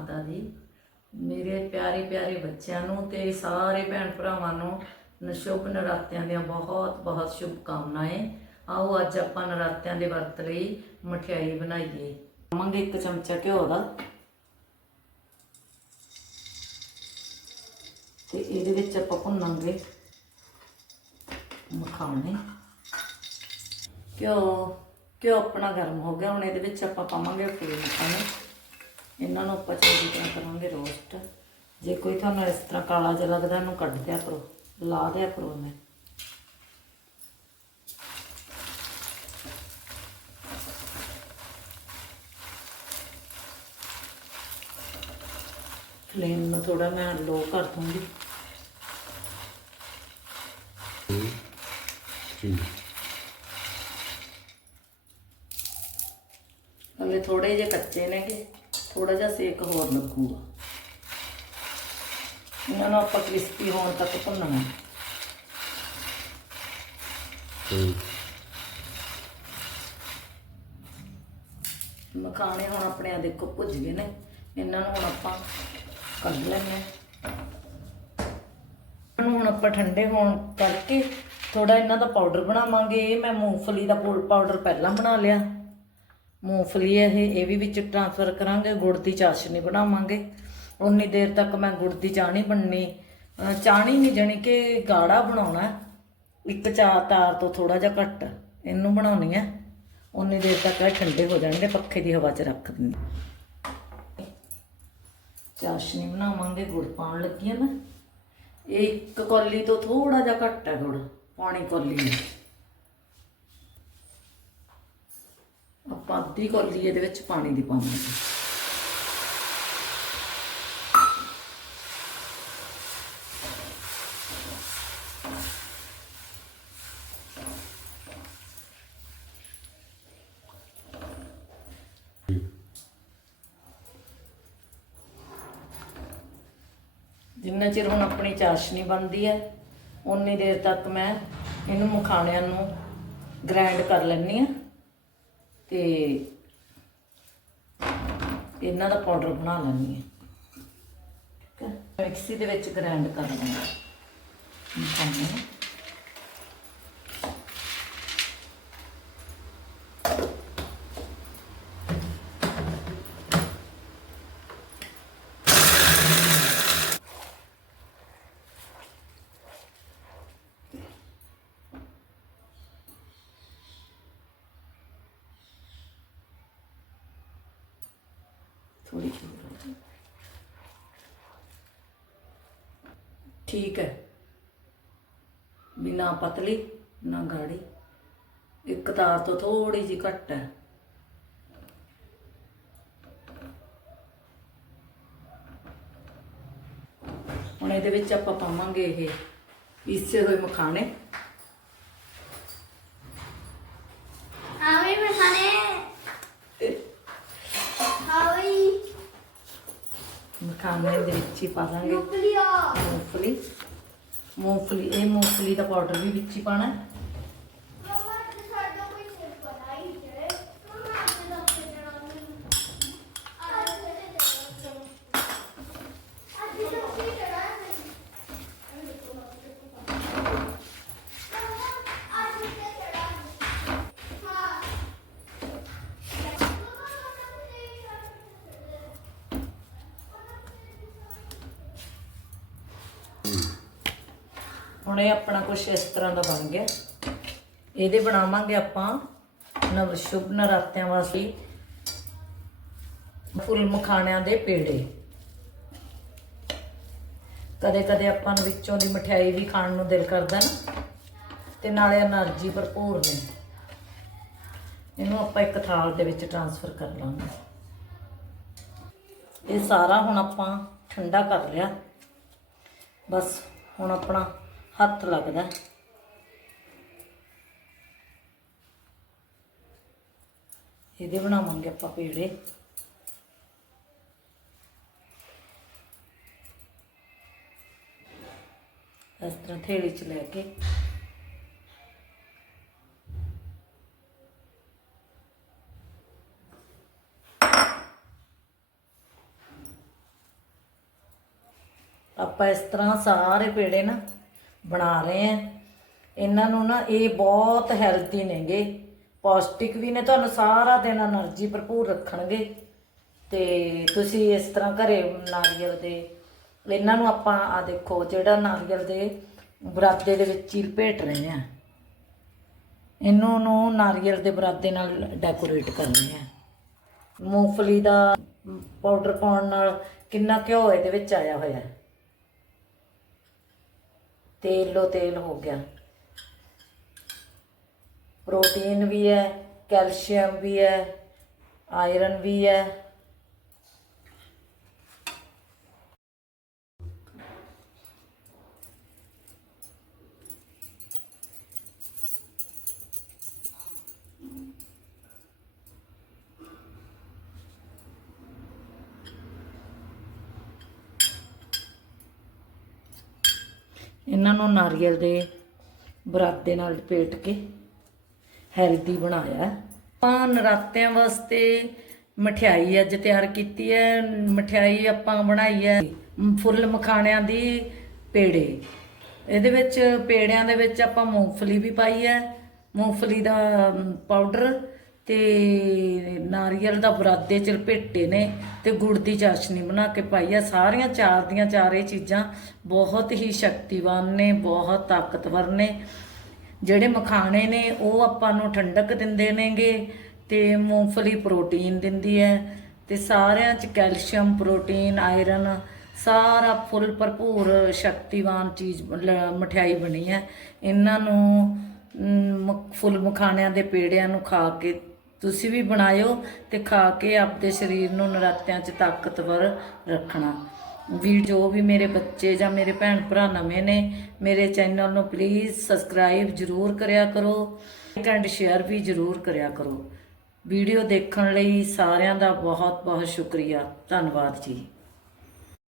ਮਾਤਾ ਦੀ, ਮੇਰੇ ਪਿਆਰੇ ਪਿਆਰੇ ਬੱਚਿਆਂ ਨੂੰ ਤੇ ਸਾਰੇ ਭੈਣ ਭਰਾਵਾਂ ਨੂੰ ਨਸ਼ੁਭ ਨਰਾਤਿਆਂ ਦੀਆਂ ਬਹੁਤ ਬਹੁਤ ਸ਼ੁਭ ਕਾਮਨਾਵਾਂ ਆਓ ਅੱਜ ਆਪਾਂ ਨਰਾਤਿਆਂ ਦੇ ਵਰਤ ਲਈ ਮਠਿਆਈ ਬਣਾਈਏ। ਪਾਵਾਂਗੇ ਇੱਕ ਚਮਚਾ ਘਿਓ ਦਾ। ਤੇ ਇਹਦੇ ਵਿੱਚ ਆਪਾਂ ਭੁੰਨਾਂਗੇ ਮਖਾਣੇ। ਘਿਓ ਘਿਓ ਆਪਣਾ ਗਰਮ ਹੋ ਗਿਆ, ਹੁਣ ਇਹਦੇ ਵਿੱਚ ਆਪਾਂ ਪਾਵਾਂਗੇ ਫੁੱਲ ਮਖਾਣੇ। ਇਹਨਾਂ ਨੂੰ ਆਪਾਂ ਚੰਗੀ ਤਰ੍ਹਾਂ ਕਰਾਂਗੇ ਰੋਸਟ। ਜੇ ਕੋਈ ਤੁਹਾਨੂੰ ਇਸ ਤਰ੍ਹਾਂ ਕਾਲਾ ਜਿਹਾ ਲੱਗਦਾ, ਇਹਨੂੰ ਕੱਢ ਦਿਆ ਕਰੋ। ਲਾ ਦਿਆ ਕਰੋ ਮੈਂ ਫਲੇਮ ਨੂੰ ਥੋੜਾ ਮੈਂ ਲੋ ਕਰ ਦੂੰਗੀ। ਹਲੇ ਥੋੜੇ ਜਿਹੇ ਕੱਚੇ ਨੇਗੇ। ਥੋੜਾ ਜਿਹਾ ਸੇਕ ਹੋਰ ਲੱਗੂਗਾ। ਇਹਨਾਂ ਨੂੰ ਆਪਾਂ ਕ੍ਰਿਸਪੀ ਹੋਣ ਤੱਕ ਭੁੰਨਣਾ ਮਖਾਣੇ ਹੁਣ ਆਪਣੇ ਆ ਦੇਖੋ ਭੁੱਜ ਗਏ ਨੇ। ਇਹਨਾਂ ਨੂੰ ਹੁਣ ਆਪਾਂ ਕੱਢ ਲੈਣੇ ਇਹਨਾਂ ਨੂੰ ਹੁਣ ਆਪਾਂ ਠੰਡੇ ਹੋਣ ਕਰਕੇ ਥੋੜਾ ਇਹਨਾਂ ਦਾ ਪਾਊਡਰ ਬਣਾਵਾਂਗੇ। ਇਹ ਮੈਂ ਮੂੰਗਫਲੀ ਦਾ ਪਾਊਡਰ ਪਹਿਲਾਂ ਬਣਾ ਲਿਆ। ਮੂੰਗਫਲੀ ਇਹ ਇਹ ਵੀ ਵਿੱਚ ਟ੍ਰਾਂਸਫਰ ਕਰਾਂਗੇ, ਗੁੜ ਦੀ ਚਾਸ਼ਨੀ ਬਣਾਵਾਂਗੇ। ਉਨੀ ਦੇਰ ਤੱਕ ਮੈਂ ਗੁੜ ਦੀ ਚਾਣੀ ਬਣਨੀ। ਅਹ ਚਾਣੀ ਨਹੀਂ, ਜਣੀ ਕਿ ਗਾੜਾ ਬਣਾਉਣਾ। ਇੱਕ ਚਾਰ, ਤਾਰ ਤੋਂ ਥੋੜਾ ਜਿਹਾ ਘੱਟ ਇਹਨੂੰ ਬਣਾਉਣੀ ਹੈ ਉਨੀ ਦੇਰ ਤੱਕ ਇਹ ਠੰਡੇ ਹੋ ਜਾਣਗੇ, ਪੱਖੇ ਦੀ ਹਵਾ 'ਚ ਰੱਖ ਦਿੰਦੇ। ਚਾਸ਼ਨੀ ਬਣਾਵਾਂਗੇ, ਗੁੜ ਪਾਉਣ ਲੱਗੀ ਆ ਮੈਂ। ਇਹ ਇੱਕ ਕੌਲੀ ਤੋਂ ਥੋੜਾ ਜਿਹਾ ਘੱਟ ਹੈ ਗੁੜ, ਪਾਣੀ ਕੌਲੀ ਹੈ ਆਪਾਂ ਅੱਧੀ ਕੌਲੀ ਇਹਦੇ ਵਿੱਚ ਪਾਣੀ ਦੀ ਪਾਵਾਂਗੇ ਜਿੰਨਾ ਚਿਰ ਹੁਣ ਆਪਣੀ ਚਾਸ਼ਨੀ ਬਣਦੀ ਹੈ ਉਨੀ ਦੇਰ ਤੱਕ ਮੈਂ ਇਹਨੂੰ ਮਖਾਣਿਆਂ ਨੂੰ ਗ੍ਰਾਈਂਡ ਕਰ ਲੈਣੀ ਆ ਤੇ ਇਹਨਾਂ ਦਾ ਪਾਊਡਰ ਬਣਾ ਲੈਣੀ ਹੈ। ਠੀਕ ਹੈ? ਮਿਕਸੀ ਦੇ ਵਿੱਚ ਗ੍ਰਾਈਂਡ ਕਰ ਲੈਣਾ ਮਖਾਣੇ ਥੋੜੀ ਜਿਹੀ। ਠੀਕ ਹੈ। ਵੀ ਨਾ ਪਤਲੀ, ਨਾ ਗਾੜੀ। ਇੱਕ ਤਾਰ ਤੋਂ ਥੋੜੀ ਜਿਹੀ ਘੱਟ ਹੈ। ਹੁਣ ਇਹਦੇ ਵਿੱਚ ਆਪਾਂ ਪਾਵਾਂਗੇ ਇਹ ਪੀਸੇ ਹੋਏ ਮਖਾਣੇ। ਮਖਾਣੇ ਦੇ ਵਿੱਚ ਹੀ ਪਾ ਦਾਂਗੇ। ਮੂੰਗਫਲੀ ਮੂੰਗਫਲੀ। ਇਹ ਮੂੰਗਫਲੀ ਦਾ ਪਾਊਡਰ ਵੀ ਵਿੱਚ ਹੀ ਪਾਣਾ ਮਮਾ ਤੇ ਸਾਡਾ ਕੋਈ ਸਿਰ ਬਣਾਈ ਜੇ ਮਮਾ ਤੇ ਲੱਗ ਜਾਣਾ ਅੱਜ ਅੱਜ ਸਬਜ਼ੀ ਚੜਾ ਅੱਜ ਤੇ ਚੜਾ ਹਾਂ ਹੁਣ ਇਹ ਆਪਣਾ ਕੁਛ ਇਸ ਤਰ੍ਹਾਂ ਦਾ ਬਣ ਗਿਆ। ਇਹਦੇ ਬਣਾਵਾਂਗੇ ਆਪਾਂ ਨਵ ਸ਼ੁਭ ਨਰਾਤਿਆਂ ਵਾਸਤੇ ਫੁੱਲ ਮਖਾਣਿਆਂ ਦੇ ਪੇੜੇ। ਕਦੇ ਕਦੇ ਆਪਾਂ ਨੂੰ ਵਿੱਚੋਂ ਦੀ ਮਠਿਆਈ ਵੀ ਖਾਣ ਨੂੰ ਦਿਲ ਕਰਦਾ ਨਾ, ਤੇ ਨਾਲੇ એનર્ਜੀ ਭਰਪੂਰ ਨੇ। ਇਹਨੂੰ ਆਪਾਂ ਇੱਕ ਥਾਲ ਦੇ ਵਿੱਚ ਟਰਾਂਸਫਰ ਕਰ ਲਾਂਗੇ। ਇਹ ਸਾਰਾ ਹੁਣ ਆਪਾਂ ਠੰਡਾ ਕਰ ਲਿਆ। ਬਸ ਹੁਣ ਆਪਣਾ ਹੱਥ ਲੱਗਦਾ। ਇਹਦੇ ਬਣਾਵਾਂਗੇ ਆਪਾਂ ਪੇੜੇ। ਇਸ ਤਰ੍ਹਾਂ ਥੇੜੀ ਚ ਲੈ ਕੇ। ਆਪਾਂ ਇਸ ਤਰ੍ਹਾਂ ਸਾਰੇ ਪੇੜੇ ਨਾ ਬਣਾ ਰਹੇ ਆ। ਇਹਨਾਂ ਨੂੰ ਨਾ ਇਹ ਬਹੁਤ ਹੈਲਦੀ ਨੇਗੇ। ਪੌਸ਼ਟਿਕ ਵੀ ਨੇ, ਤੁਹਾਨੂੰ ਸਾਰਾ ਦਿਨ એનર્ਜੀ ਭਰਪੂਰ ਰੱਖਣਗੇ। ਤੇ ਤੁਸੀਂ ਇਸ ਤਰ੍ਹਾਂ ਘਰੇ ਨਾਰੀਅਲ ਦੇ, ਇਹਨਾਂ ਨੂੰ ਆਪਾਂ ਆ ਦੇਖੋ, ਜਿਹੜਾ ਨਾਰੀਅਲ ਦੇ ਬਰਾਦੇ ਦੇ ਵਿੱਚ ਹੀ ਲਪੇਟ ਰਹੇ ਆ। ਇਹਨੂੰ ਨੂੰ ਨਾਰੀਅਲ ਦੇ ਬਰਾਦੇ ਨਾਲ ਡੈਕੋਰੇਟ ਕਰਨੀ ਹੈ ਮੂੰਗਫਲੀ ਦਾ ਪਾਊਡਰ ਪਾਉਣ ਨਾਲ ਕਿੰਨਾ ਘਿਓ ਇਹਦੇ ਵਿੱਚ ਆਇਆ ਹੋਇਆ। ਹੈ ਤੇਲੋ ਤੇਲ ਹੋ ਗਿਆ। ਪ੍ਰੋਟੀਨ ਵੀ ਹੈ ਕੈਲਸ਼ੀਅਮ ਵੀ ਹੈ ਆਇਰਨ ਵੀ ਹੈ। ਇਹਨਾਂ ਨੂੰ ਨਾਰੀਅਲ ਦੇ ਬਰਾਦੇ ਨਾਲ ਲਪੇਟ ਕੇ ਹੈਲਦੀ ਬਣਾਇਆ। ਆਪਾਂ ਨਰਾਤਿਆਂ ਵਾਸਤੇ ਮਠਿਆਈ ਅੱਜ ਤਿਆਰ ਕੀਤੀ ਹੈ। ਮਠਿਆਈ ਆਪਾਂ ਬਣਾਈ ਹੈ ਫੁੱਲ ਮਖਾਣਿਆਂ ਦੀ ਪੇੜੇ। ਇਹਦੇ ਵਿੱਚ ਪੇੜਿਆਂ ਦੇ ਵਿੱਚ ਆਪਾਂ ਮੂੰਗਫਲੀ ਵੀ ਪਾਈ ਹੈ। ਮੂੰਗਫਲੀ ਦਾ ਪਾਊਡਰ ਤੇ ਨਾਰੀਅਲ ਦਾ ਬਰਾਦੇ ਚ ਲਪੇਟੇ ਨੇ ਤੇ ਗੁੜ ਦੀ ਚਾਸ਼ਨੀ ਬਣਾ ਕੇ ਪਾਈ ਆ। ਸਾਰੀਆਂ ਚਾਰ ਦੀਆਂ ਚਾਰ ਇਹ ਚੀਜ਼ਾਂ ਬਹੁਤ ਹੀ ਸ਼ਕਤੀਵਾਨ ਨੇ, ਬਹੁਤ ਤਾਕਤਵਰ ਨੇ। ਜਿਹੜੇ ਮਖਾਣੇ ਨੇ, ਉਹ ਆਪਾਂ ਨੂੰ ਠੰਡਕ ਦਿੰਦੇ ਨੇਗੇ ਤੇ ਮੂੰਗਫਲੀ ਪ੍ਰੋਟੀਨ ਦਿੰਦੀ ਹੈ ਤੇ ਸਾਰਿਆਂ ਚ ਕੈਲਸ਼ੀਅਮ, ਪ੍ਰੋਟੀਨ, ਆਇਰਨ, ਸਾਰਾ ਫੁੱਲ ਭਰਪੂਰ ਸ਼ਕਤੀਵਾਨ ਚੀਜ਼ ਲ- ਮਠਿਆਈ ਬਣੀ ਹੈ। ਇਹਨਾਂ ਨੂੰ, ਮ- ਫੁੱਲ ਮਖਾਣਿਆਂ ਦੇ ਪੇੜਿਆਂ ਨੂੰ ਖਾ ਕੇ ਤੁਸੀਂ ਵੀ ਬਣਾਇਓ ਤੇ ਖਾ ਕੇ ਆਪਦੇ ਸਰੀਰ ਨੂੰ ਨਰਾਤਿਆਂ 'ਚ ਤਾਕਤਵਰ ਰੱਖਣਾ। ਵੀ ਜੋ ਵੀ ਮੇਰੇ ਬੱਚੇ ਜਾਂ ਮੇਰੇ ਭੈਣ ਭਰਾ ਨਵੇਂ ਨੇ, ਮੇਰੇ ਚੈਨਲ ਨੂੰ ਪਲੀਜ਼ ਸਬਸਕ੍ਰਾਈਬ ਜਰੂਰ ਕਰਿਆ ਕਰੋ ਲਾਈਕ ਐਂਡ ਸ਼ੇਅਰ ਵੀ ਜਰੂਰ ਕਰਿਆ ਕਰੋ। ਵੀਡੀਓ ਦੇਖਣ ਲਈ ਸਾਰਿਆਂ ਦਾ ਬਹੁਤ ਬਹੁਤ ਸ਼ੁਕਰੀਆ। ਧੰਨਵਾਦ ਜੀ।